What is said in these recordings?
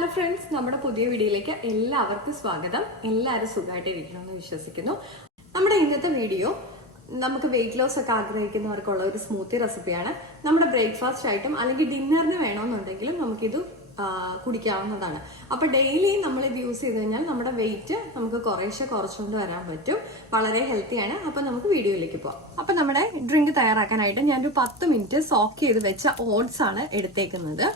Hello friends, നമ്മുടെ പുതിയ വീഡിയോയിലേക്ക് എല്ലാവർക്കും സ്വാഗതം. എല്ലാവരും സുഖമായിട്ടിരിക്കണമെന്ന് വിശ്വസിക്കുന്നു. നമ്മുടെ ഇന്നത്തെ വീഡിയോ നമുക്ക് വെയിറ്റ് ലോസ് ഒക്കെ ആഗ്രഹിക്കുന്നവർക്കുള്ള ഒരു സ്മൂത്തി റെസിപ്പിയാണ്. നമ്മുടെ ബ്രേക്ക്ഫാസ്റ്റ് ആയിട്ടും അല്ലെങ്കിൽ ഡിന്നറിന് വേണമെന്നുണ്ടെങ്കിലും നമുക്കിത് കുടിക്കാവുന്നതാണ്. അപ്പൊ ഡെയിലി നമ്മൾ ഇത് യൂസ് ചെയ്ത് കഴിഞ്ഞാൽ നമ്മുടെ വെയിറ്റ് നമുക്ക് കുറച്ചുകൊണ്ട് വരാൻ പറ്റും. വളരെ ഹെൽത്തിയാണ്. അപ്പൊ നമുക്ക് വീഡിയോയിലേക്ക് പോവാം. അപ്പൊ നമ്മുടെ ഡ്രിങ്ക് തയ്യാറാക്കാനായിട്ട് ഞാനൊരു 10 മിനിറ്റ് സോക്ക് ചെയ്ത് വെച്ച ഓട്സ് ആണ് എടുത്തേക്കുന്നത്.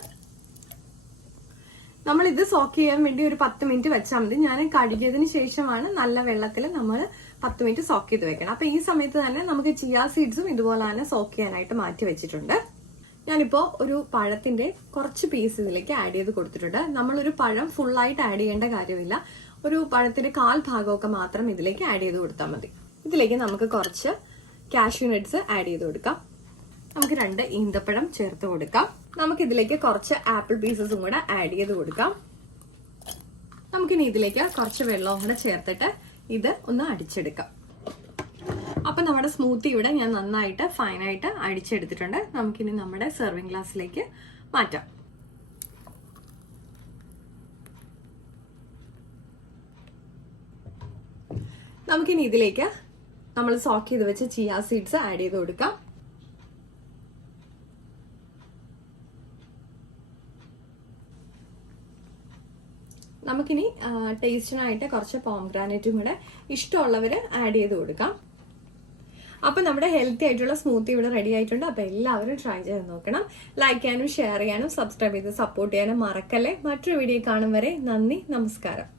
നമ്മൾ ഇത് സോക്ക് ചെയ്യാൻ വേണ്ടി ഒരു 10 മിനിറ്റ് വെച്ചാൽ മതി. ഞാൻ കഴുകിയതിന് ശേഷമാണ് നല്ല വെള്ളത്തിൽ നമ്മൾ 10 മിനിറ്റ് സോക്ക് ചെയ്ത് വെക്കണം. അപ്പൊ ഈ സമയത്ത് തന്നെ നമുക്ക് ചിയ സീഡ്സും ഇതുപോലെ തന്നെ സോക്ക് ചെയ്യാനായിട്ട് മാറ്റി വെച്ചിട്ടുണ്ട്. ഞാനിപ്പോ ഒരു പഴത്തിന്റെ കുറച്ച് പീസ് ഇതിലേക്ക് ആഡ് ചെയ്ത് കൊടുത്തിട്ടുണ്ട്. നമ്മളൊരു പഴം ഫുള്ളായിട്ട് ആഡ് ചെയ്യേണ്ട കാര്യമില്ല. ഒരു പഴത്തിന്റെ 1/4 ഭാഗമൊക്കെ മാത്രം ഇതിലേക്ക് ആഡ് ചെയ്ത് കൊടുത്താൽ മതി. ഇതിലേക്ക് നമുക്ക് കുറച്ച് കാഷ്യൂ നട്ട്സ് ആഡ് ചെയ്ത് കൊടുക്കാം. നമുക്ക് 2 ഈന്തപ്പഴം ചേർത്ത് കൊടുക്കാം. നമുക്ക് ഇതിലേക്ക് കുറച്ച് ആപ്പിൾ പീസസും കൂടെ ആഡ് ചെയ്ത് കൊടുക്കാം. നമുക്കിനി ഇതിലേക്ക് കുറച്ച് വെള്ളവും കൂടെ ചേർത്തിട്ട് ഇത് ഒന്ന് അടിച്ചെടുക്കാം. അപ്പൊ നമ്മുടെ സ്മൂത്തി ഇവിടെ ഞാൻ നന്നായിട്ട് ഫൈനായിട്ട് അടിച്ചെടുത്തിട്ടുണ്ട്. നമുക്കിനി നമ്മുടെ സെർവിങ് ഗ്ലാസ്സിലേക്ക് മാറ്റാം. നമുക്കിനി ഇതിലേക്ക് നമ്മൾ സോക്ക് ചെയ്ത് വെച്ച ചിയ സീഡ്സ് ആഡ് ചെയ്ത് കൊടുക്കാം. നമുക്കിനി ടേസ്റ്റിനായിട്ട് കുറച്ച് പോംഗ്രാനൈറ്റും കൂടെ ഇഷ്ടമുള്ളവര് ആഡ് ചെയ്ത് കൊടുക്കാം. അപ്പൊ നമ്മുടെ ഹെൽത്തി ആയിട്ടുള്ള സ്മൂത്തി ഇവിടെ റെഡി ആയിട്ടുണ്ട്. അപ്പൊ എല്ലാവരും ട്രൈ ചെയ്ത് നോക്കണം. ലൈക്ക് ചെയ്യാനും ഷെയർ ചെയ്യാനും സബ്സ്ക്രൈബ് ചെയ്ത് സപ്പോർട്ട് ചെയ്യാനും മറക്കല്ലേ. മറ്റൊരു വീഡിയോ കാണും വരെ നന്ദി, നമസ്കാരം.